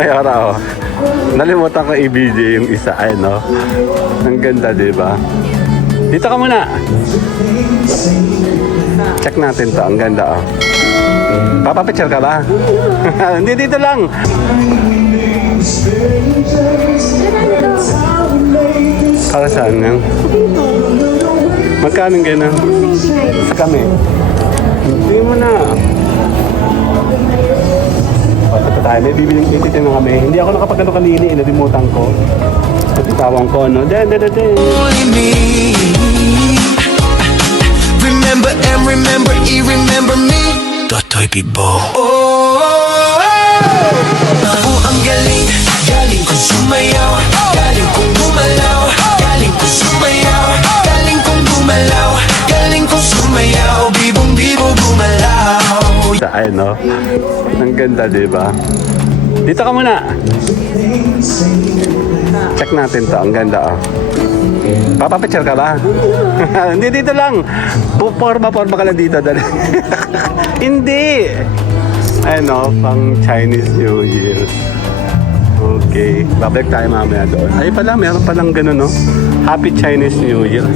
Mayora, oh. Nalimutan ko i-video yung isa. Ay, no? Ang ganda, di ba? Dito ka muna. Check natin to. Ang ganda, oh. Papapicture ka ba? Hindi, dito lang. Para saan yan? Magkano gano'n? Sa kami. Hindi mo na. Ito tayo, may bibiling ititin na kami. Hindi ako nakapagano kanina, inalimutan ko. Natitawang ko, no? Only me. Remember and remember, remember me. Totoy Bibo. Ang galing, galing ko sumayaw, galing kong gumalaw, galing ko sumayaw, galing kong gumalaw, galing kong sumayaw, bibong bibo gumalaw. Ay, no? Ang ganda, di ba? Dito ka muna. Check natin to. Ang ganda, oh. Papapicture ka ba? Hindi, dito lang. Forma ka lang dito. Dali. Hindi. Ay, no? Pang Chinese New Year. Okay. Babalik tayo mamaya doon. Ay, pala. Meron palang gano'n, no? Happy Chinese New Year.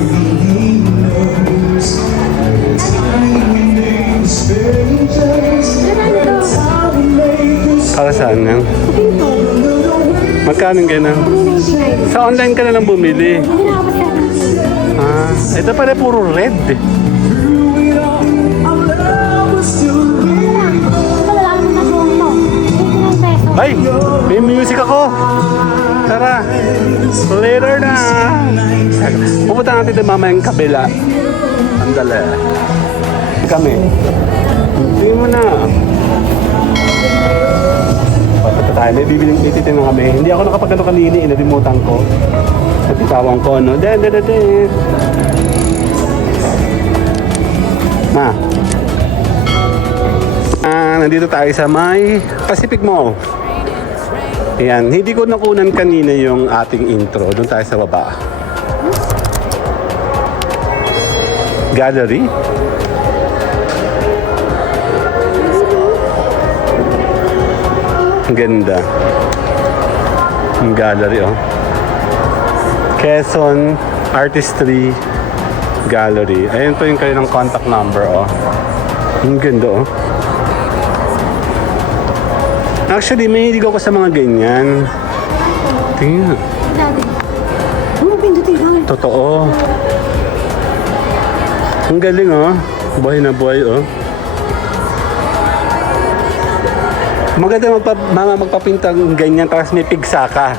Para saan yan? Magkano gano'n? Sa online ka na lang bumili. Ah, ito pala puro red. Ay, may music ako. Tara, later na. Pupunta natin din mamayang kabila. Andala. Kami. Hindi mo na. Ito tayo, may bibiling ititin na kami. Hindi ako nakapagano kanina, inalimutan ko. Natitawang ko, no? Ma. Nandito tayo sa may Pacific Mall. Ayan, hindi ko nakunan kanina yung ating intro. Doon tayo sa baba. Gallery. Ang ganda. Ang gallery, oh. Quezon Artistry Gallery. Ayun po yung kanilang contact number, oh. Ang ganda, oh. Actually, may hilig ako sa mga ganyan. Tingnan. Totoo. Ang galing, oh. Buhay na buhay, oh. Maganda magpapinta ng ganyan, tapos may pigsaka.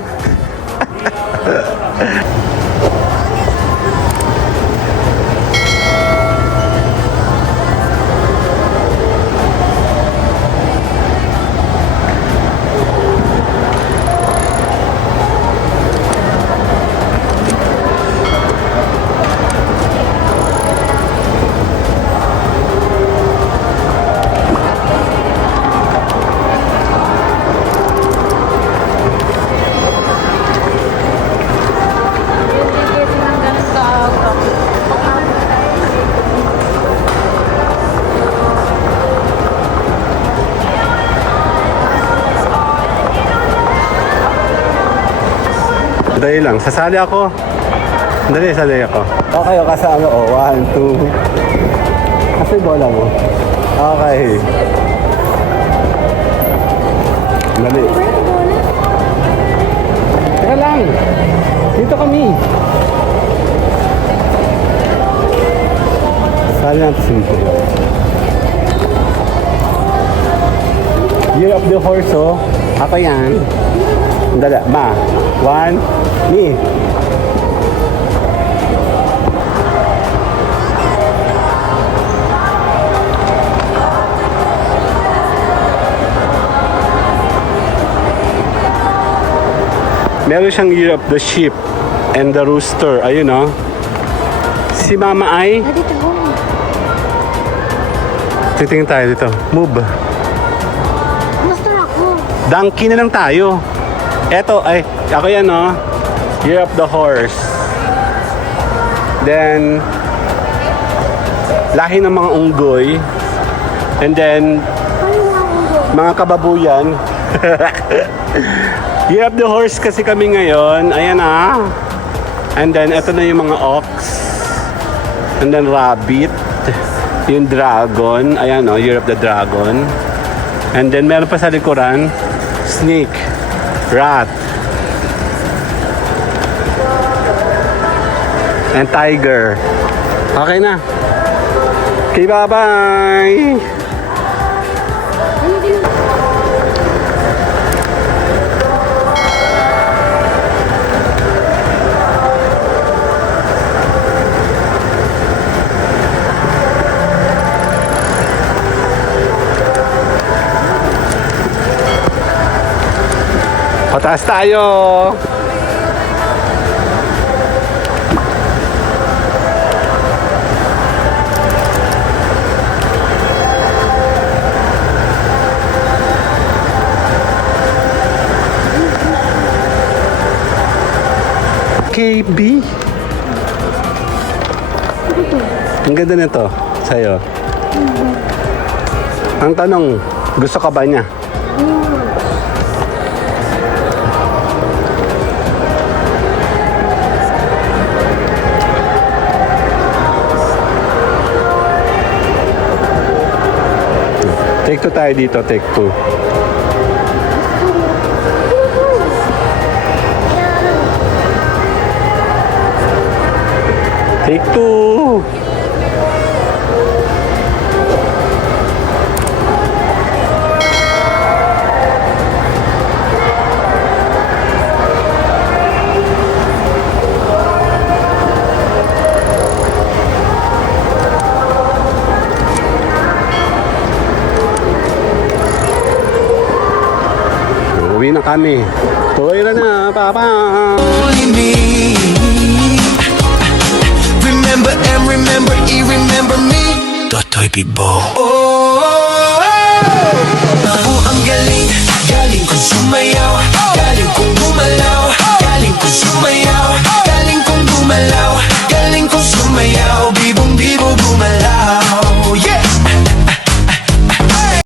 Dali lang, sasali ako. Dali, sasali ako. Okay, kasama. Oh, 1, 2. Kasi bola mo. Okay. Dali. Teka lang. Dito kami. Sali natin simple. Year of the Horse, oh. Ako yan. Dali, ma. 1, me. Meron siyang Year of the Sheep and the Rooster. Ayun, oh. Si Mama ay... Titingin tayo dito. Move. Gusto ako. Donkey na lang tayo. Eto, ay, ako yan, no? Year of the Horse. Then, lahi ng mga unggoy. And then, mga kababuyan. Year of the Horse kasi kami ngayon. Ayan ah. And then, ito na yung mga ox. And then, rabbit. Yung dragon. Ayan oh, Year of the Dragon. And then, meron pa sa likuran, snake, rat, and tiger. Okay na. Okay, bye-bye. Pataas tayo. KB. Ang ganda nito sa'yo. Ang tanong, gusto ka ba niya? Take 2 tayo dito, take 2. Take 2. Uwi na kami. Tuloy na, papa. Only me. Remember and remember, remember me. Totoy Bibo. Oh.